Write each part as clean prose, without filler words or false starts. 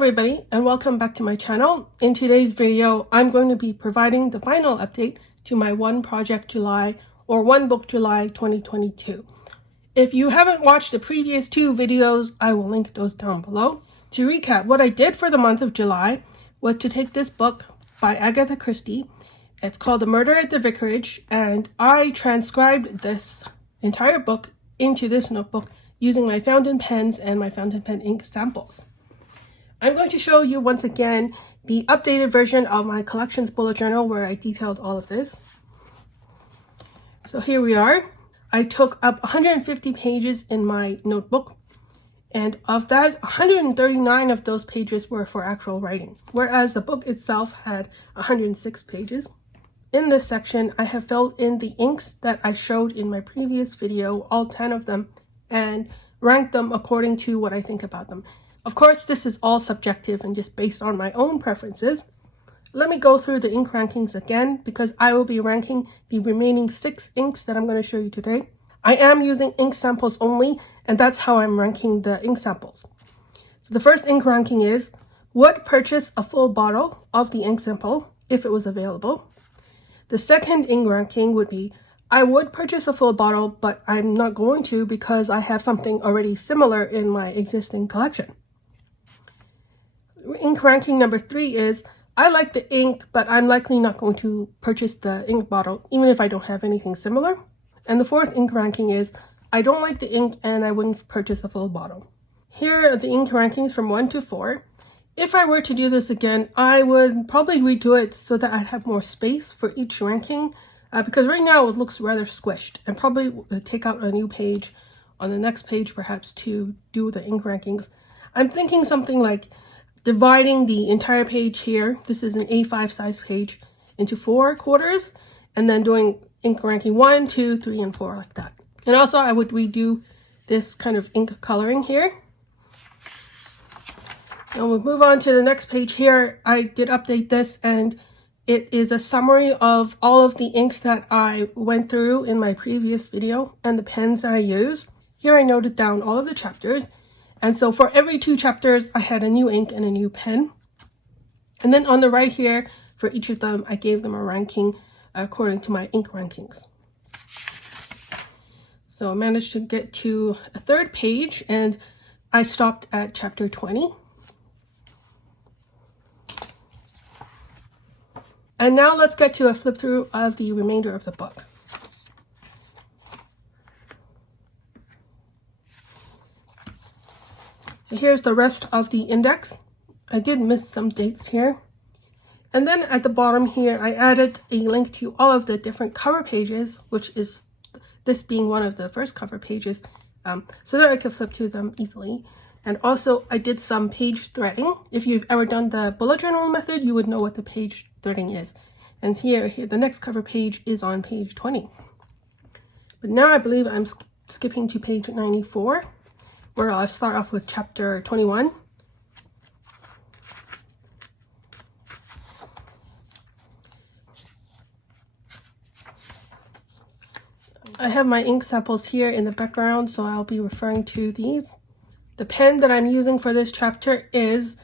everybody, and welcome back to my channel. In today's video, I'm going to be providing the final update to my One Project July or One Book July 2022. If you haven't watched the previous two videos, I will link those down below. To recap, what I did for the month of July was to take this book by Agatha Christie. It's called The Murder at the Vicarage, and I transcribed this entire book into this notebook using my fountain pens and my fountain pen ink samples. I'm going to show you once again the updated version of my collections bullet journal where I detailed all of this. So here we are. I took up 150 pages in my notebook, and of that, 139 of those pages were for actual writing, whereas the book itself had 106 pages. In this section, I have filled in the inks that I showed in my previous video, all 10 of them, and ranked them according to what I think about them. Of course, this is all subjective and just based on my own preferences. Let me go through the ink rankings again because I will be ranking the remaining 6 inks that I'm going to show you today. I am using ink samples only, and that's how I'm ranking the ink samples. So the first ink ranking is, would purchase a full bottle of the ink sample if it was available. The second ink ranking would be, I would purchase a full bottle, but I'm not going to because I have something already similar in my existing collection. Ink ranking number 3 is, I like the ink, but I'm likely not going to purchase the ink bottle, even if I don't have anything similar. And the fourth ink ranking is, I don't like the ink and I wouldn't purchase a full bottle. Here are the ink rankings from 1 to 4. If I were to do this again, I would probably redo it so that I'd have more space for each ranking. Because right now it looks rather squished, and probably take out a new page on the next page perhaps to do the ink rankings. I'm thinking something like dividing the entire page here, this is an A5 size page, into 4 quarters, and then doing ink ranking 1, 2, 3, and 4 like that. And also I would redo this kind of ink coloring here. And we'll move on to the next page here. I did update this, and it is a summary of all of the inks that I went through in my previous video and the pens that I used. Here I noted down all of the chapters. And so for every 2 chapters, I had a new ink and a new pen. And then on the right here, for each of them, I gave them a ranking according to my ink rankings. So I managed to get to a 3rd page, and I stopped at chapter 20. And now let's get to a flip through of the remainder of the book. So here's the rest of the index. I did miss some dates here. And then at the bottom here, I added a link to all of the different cover pages, which is this being one of the first cover pages, so that I could flip to them easily. And also I did some page threading. If you've ever done the bullet journal method, you would know what the page threading is. And here the next cover page is on page 20. But now I believe I'm skipping to page 94, where I'll start off with chapter 21. I have my ink samples here in the background, so I'll be referring to these. The pen that I'm using for this chapter is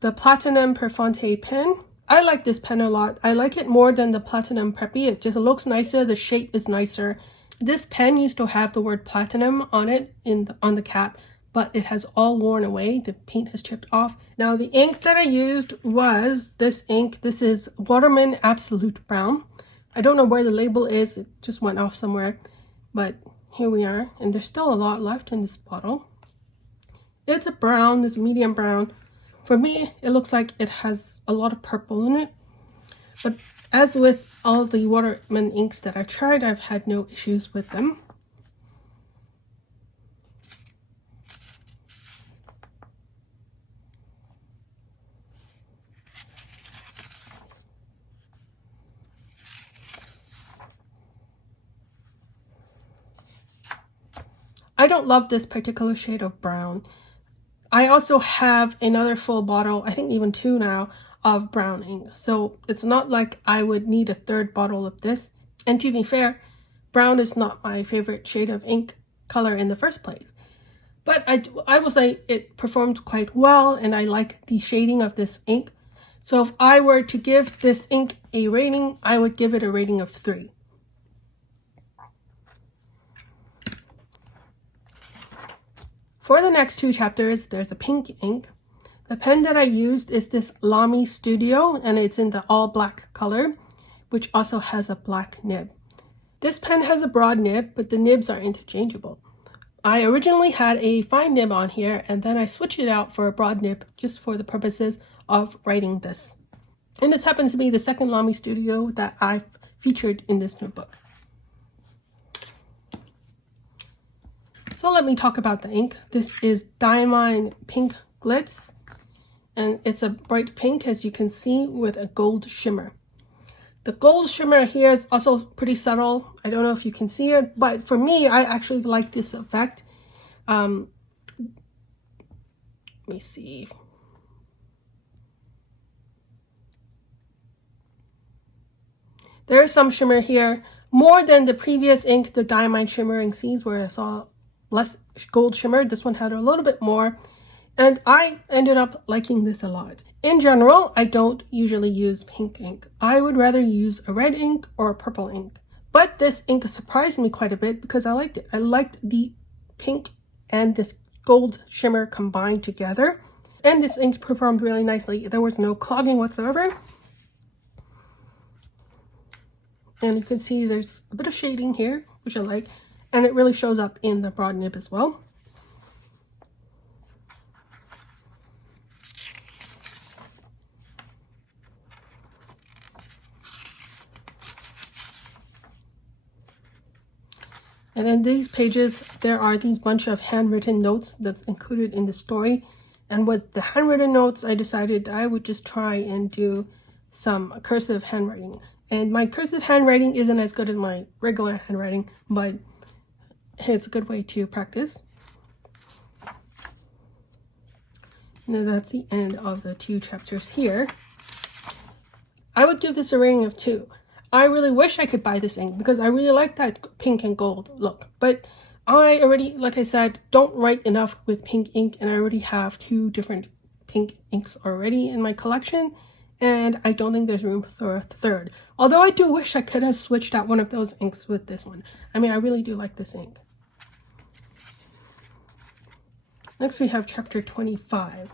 the Platinum Perfonte pen. I like this pen a lot. I like it more than the Platinum Preppy. It just looks nicer. The shape is nicer. This pen used to have the word platinum on it on the cap, but it has all worn away. The paint has chipped off. Now the ink that I used was this ink. This is Waterman Absolute Brown. I don't know where the label is. It just went off somewhere, but here we are. And there's still a lot left in this bottle. It's a brown, it's a medium brown. For me, it looks like it has a lot of purple in it. But as with all the Waterman inks that I've tried, I've had no issues with them. I don't love this particular shade of brown. I also have another full bottle, I think even 2 now, of brown ink. So it's not like I would need a 3rd bottle of this. And to be fair, brown is not my favorite shade of ink color in the first place. But I will say it performed quite well, and I like the shading of this ink. So if I were to give this ink a rating, I would give it a rating of 3. For the next 2 chapters, there's a pink ink. The pen that I used is this Lamy Studio, and it's in the all black color, which also has a black nib. This pen has a broad nib, but the nibs are interchangeable. I originally had a fine nib on here, and then I switched it out for a broad nib just for the purposes of writing this. And this happens to be the second Lamy Studio that I've featured in this notebook. So let me talk about the ink. This is Diamine Pink Glitz, and it's a bright pink, as you can see, with a gold shimmer. The gold shimmer here is also pretty subtle. I don't know if you can see it, but for me, I actually like this effect. Let me see. There is some shimmer here, more than the previous ink, the Diamine Shimmering Seas, where I saw less gold shimmer. This one had a little bit more, and I ended up liking this a lot. In general, I don't usually use pink ink. I would rather use a red ink or a purple ink. But this ink surprised me quite a bit because I liked it. I liked the pink and this gold shimmer combined together. And this ink performed really nicely. There was no clogging whatsoever. And you can see there's a bit of shading here, which I like. And it really shows up in the broad nib as well. And in these pages, there are these bunch of handwritten notes that's included in the story. And with the handwritten notes, I decided I would just try and do some cursive handwriting. And my cursive handwriting isn't as good as my regular handwriting, but it's a good way to practice. And then that's the end of the 2 chapters here. I would give this a rating of 2. I really wish I could buy this ink because I really like that pink and gold look. But I already, like I said, don't write enough with pink ink, and I already have 2 different pink inks already in my collection, and I don't think there's room for a third. Although I do wish I could have switched out one of those inks with this one. I mean, I really do like this ink. Next we have chapter 25.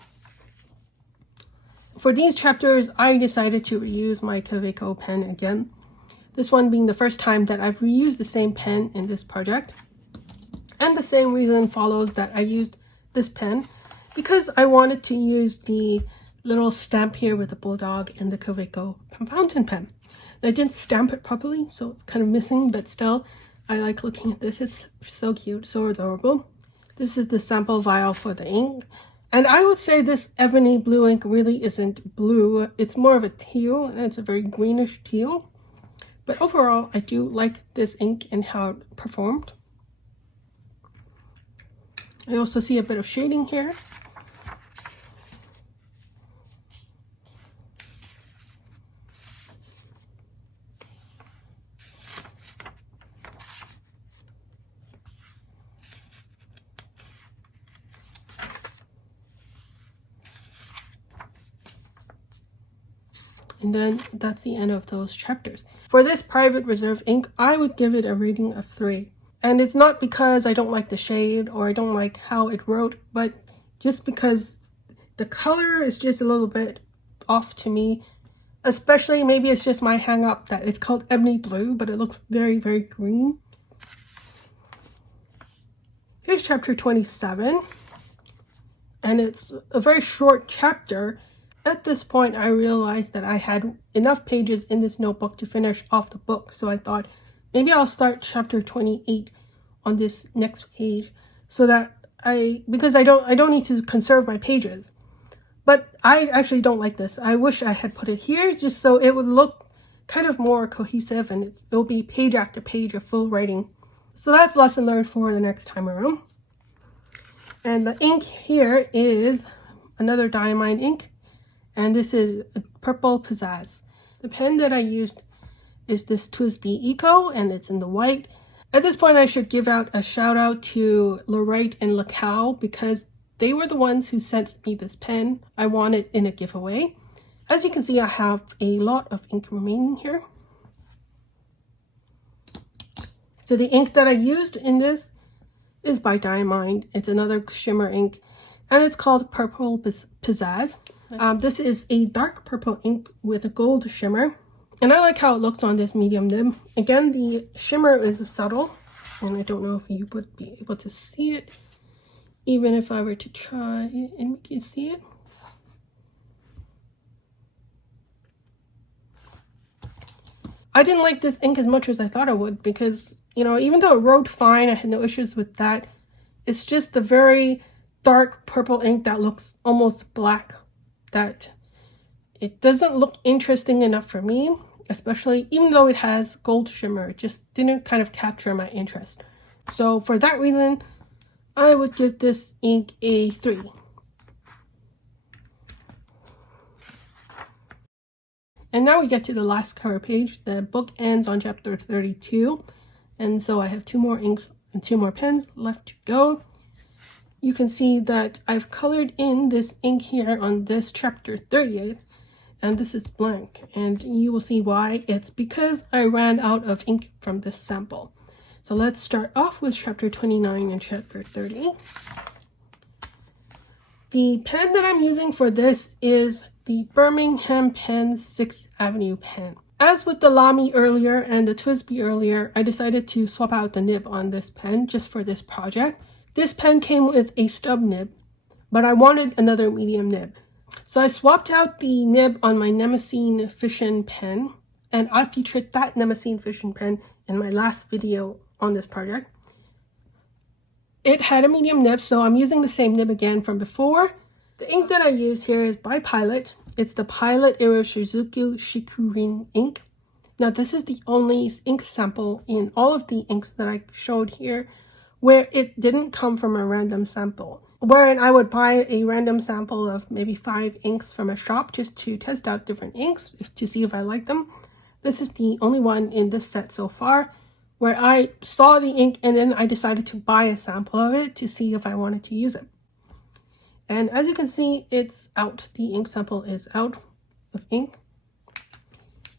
For these chapters, I decided to reuse my Kaweco pen again. This one being the first time that I've reused the same pen in this project. And the same reason follows that I used this pen because I wanted to use the little stamp here with the bulldog and the Kaweco fountain pen. I didn't stamp it properly, so it's kind of missing, but still, I like looking at this. It's so cute, so adorable. This is the sample vial for the ink. And I would say this ebony blue ink really isn't blue. It's more of a teal, and it's a very greenish teal. But overall, I do like this ink and how it performed. I also see a bit of shading here. And then that's the end of those chapters. For this private reserve ink, I would give it a rating of 3. And it's not because I don't like the shade or I don't like how it wrote, but just because the color is just a little bit off to me. Especially, maybe it's just my hang up that it's called ebony blue, but it looks very, very green. Here's chapter 27. And it's a very short chapter. At this point, I realized that I had enough pages in this notebook to finish off the book. So I thought maybe I'll start chapter 28 on this next page so that because I don't need to conserve my pages. But I actually don't like this. I wish I had put it here just so it would look kind of more cohesive and it'll be page after page of full writing. So that's lesson learned for the next time around. And the ink here is another Diamine ink. And this is a purple pizzazz. The pen that I used is this TWSBI Eco, and it's in the white. At this point, I should give out a shout out to Lorette and Lacau because they were the ones who sent me this pen. I won it in a giveaway. As you can see, I have a lot of ink remaining here. So the ink that I used in this is by Diamond. It's another shimmer ink, and it's called Purple Pizzazz. This is a dark purple ink with a gold shimmer, and I like how it looks on this medium nib. Again, the shimmer is subtle, and I don't know if you would be able to see it, even if I were to try and make you see it. I didn't like this ink as much as I thought I would because, you know, even though it wrote fine, I had no issues with that. It's just the very dark purple ink that looks almost black, that it doesn't look interesting enough for me, especially even though it has gold shimmer. It just didn't kind of capture my interest. So for that reason, I would give this ink a 3. And now we get to the last cover page. The book ends on chapter 32. And so I have 2 more inks and 2 more pens left to go. You can see that I've colored in this ink here on this chapter 38. And this is blank. And you will see why. It's because I ran out of ink from this sample. So let's start off with chapter 29 and chapter 30. The pen that I'm using for this is the Birmingham Pen 6th Avenue pen. As with the Lamy earlier and the Twisby earlier, I decided to swap out the nib on this pen just for this project. This pen came with a stub nib, but I wanted another medium nib. So I swapped out the nib on my Nemesine Fission pen, and I featured that Nemesine Fission pen in my last video on this project. It had a medium nib, so I'm using the same nib again from before. The ink that I use here is by Pilot. It's the Pilot Iroshizuku Shikurin ink. Now this is the only ink sample in all of the inks that I showed here where it didn't come from a random sample. Wherein I would buy a random sample of maybe 5 inks from a shop just to test out different inks to see if I like them. This is the only one in this set so far where I saw the ink and then I decided to buy a sample of it to see if I wanted to use it. And as you can see, it's out. The ink sample is out of ink.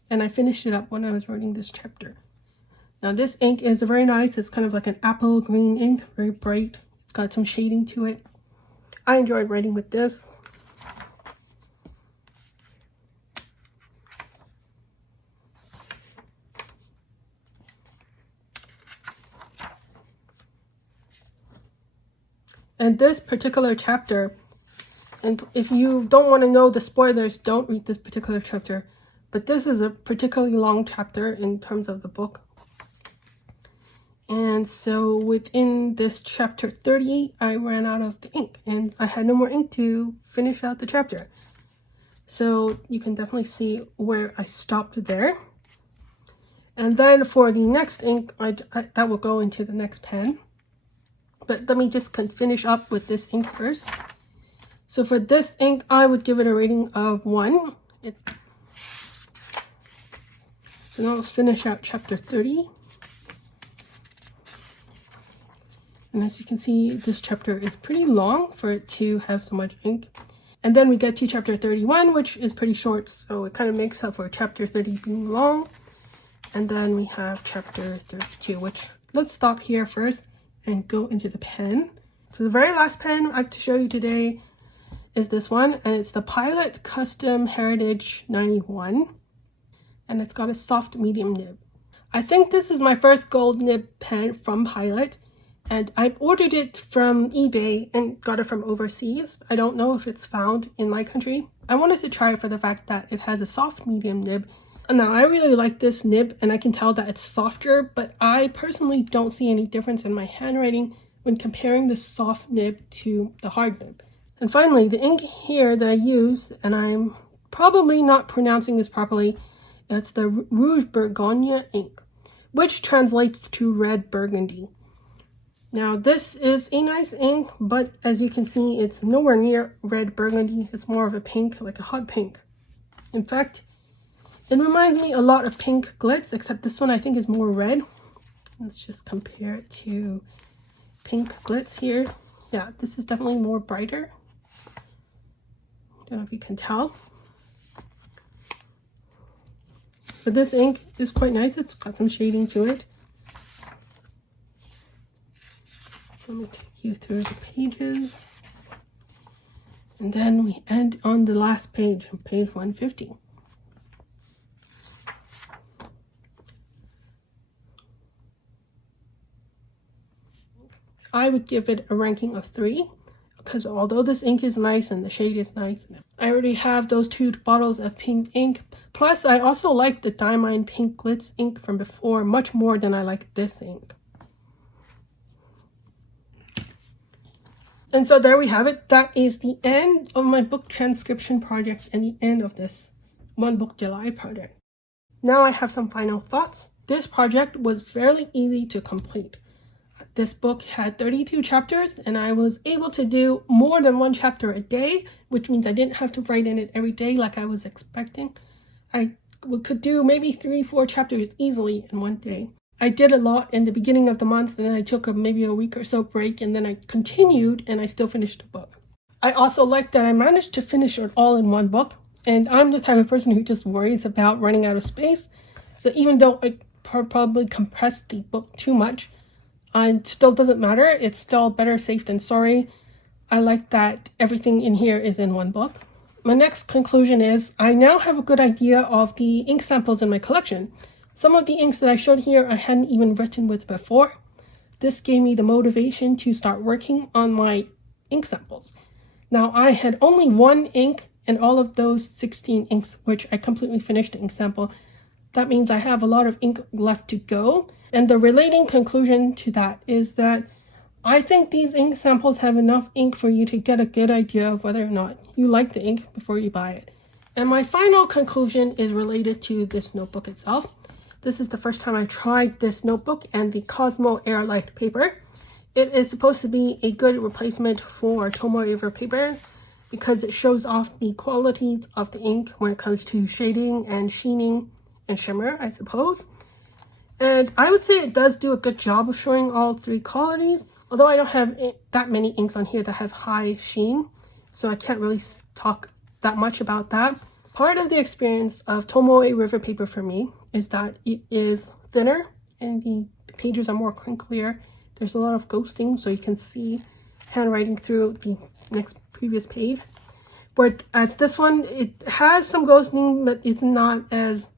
And I finished it up when I was writing this chapter. Now this ink is very nice. It's kind of like an apple green ink, very bright. It's got some shading to it. I enjoyed writing with this. And this particular chapter, and if you don't want to know the spoilers, don't read this particular chapter, but this is a particularly long chapter in terms of the book. And so within this chapter 30, I ran out of the ink and I had no more ink to finish out the chapter. So you can definitely see where I stopped there. And then for the next ink, that will go into the next pen. But let me just finish up with this ink first. So for this ink, I would give it a rating of 1. So now let's finish out chapter 30. And as you can see, this chapter is pretty long for it to have so much ink. And then we get to chapter 31, which is pretty short, so it kind of makes up for chapter 30 being long. And then we have chapter 32, which let's stop here first and go into the pen. So the very last pen I have to show you today is this one, and it's the Pilot Custom Heritage 91, and it's got a soft medium nib. I think this is my first gold nib pen from Pilot, and I ordered it from eBay and got it from overseas. I don't know if it's found in my country. I wanted to try it for the fact that it has a soft medium nib. Now, I really like this nib, and I can tell that it's softer, but I personally don't see any difference in my handwriting when comparing the soft nib to the hard nib. And finally, the ink here that I use, and I'm probably not pronouncing this properly, it's the Rouge Bourgogne ink, which translates to red burgundy. Now, this is a nice ink, but as you can see, it's nowhere near red burgundy. It's more of a pink, like a hot pink. In fact, it reminds me a lot of pink glitz, except this one I think is more red. Let's just compare it to Pink Glitz here. Yeah, this is definitely more brighter. I don't know if you can tell. But this ink is quite nice. It's got some shading to it. Let me take you through the pages. And then we end on the last page, on page 150. I would give it a ranking of 3 because although this ink is nice and the shade is nice, I already have those 2 bottles of pink ink. Plus, I also like the Diamond Pink Glitz ink from before much more than I like this ink. And so there we have it. That is the end of my book transcription project and the end of this One Book July project. Now I have some final thoughts. This project was fairly easy to complete. This book had 32 chapters and I was able to do more than 1 chapter a day, which means I didn't have to write in it every day like I was expecting. I could do maybe 3-4 chapters easily in 1 day. I did a lot in the beginning of the month and then I took maybe a week or so break and then I continued and I still finished the book. I also like that I managed to finish it all in 1 book, and I'm the type of person who just worries about running out of space. So even though I probably compressed the book too much, it still doesn't matter. It's still better safe than sorry. I like that everything in here is in 1 book. My next conclusion is I now have a good idea of the ink samples in my collection. Some of the inks that I showed here I hadn't even written with before. This gave me the motivation to start working on my ink samples. Now I had only 1 ink in all of those 16 inks, which I completely finished the ink sample. That means I have a lot of ink left to go. And the relating conclusion to that is that I think these ink samples have enough ink for you to get a good idea of whether or not you like the ink before you buy it. And my final conclusion is related to this notebook itself. This is the first time I tried this notebook and the Cosmo Airlight paper. It is supposed to be a good replacement for Tomoe River paper because it shows off the qualities of the ink when it comes to shading and sheening and shimmer, I suppose. And I would say it does do a good job of showing all 3 qualities, although I don't have that many inks on here that have high sheen, so I can't really talk that much about that. Part of the experience of Tomoe River paper for me is that it is thinner and the pages are more crinklier. There's a lot of ghosting, so you can see handwriting through the previous page. Whereas this one, it has some ghosting, but it's not as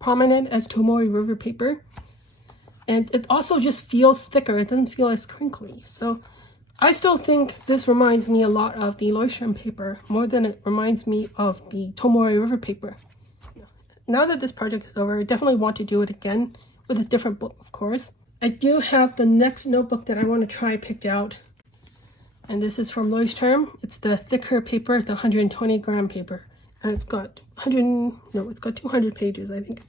prominent as Tomoe River paper. And it also just feels thicker. It doesn't feel as crinkly. So I still think this reminds me a lot of the Leuchtturm paper more than it reminds me of the Tomoe River paper. Now that this project is over, I definitely want to do it again with a different book, of course. I do have the next notebook that I want to try picked out. And this is from Leuchtturm. It's the thicker paper, the 120 gram paper. And it's got 200 pages, I think.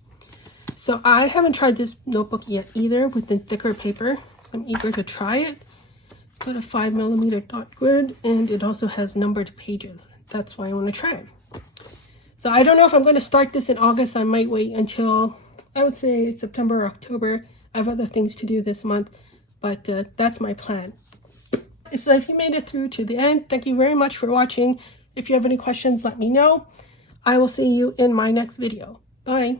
So I haven't tried this notebook yet either with the thicker paper. So I'm eager to try it. It's got a 5mm dot grid and it also has numbered pages. That's why I want to try it. So I don't know if I'm going to start this in August. I might wait until, I would say, September or October. I have other things to do this month, but that's my plan. So if you made it through to the end, thank you very much for watching. If you have any questions, let me know. I will see you in my next video. Bye.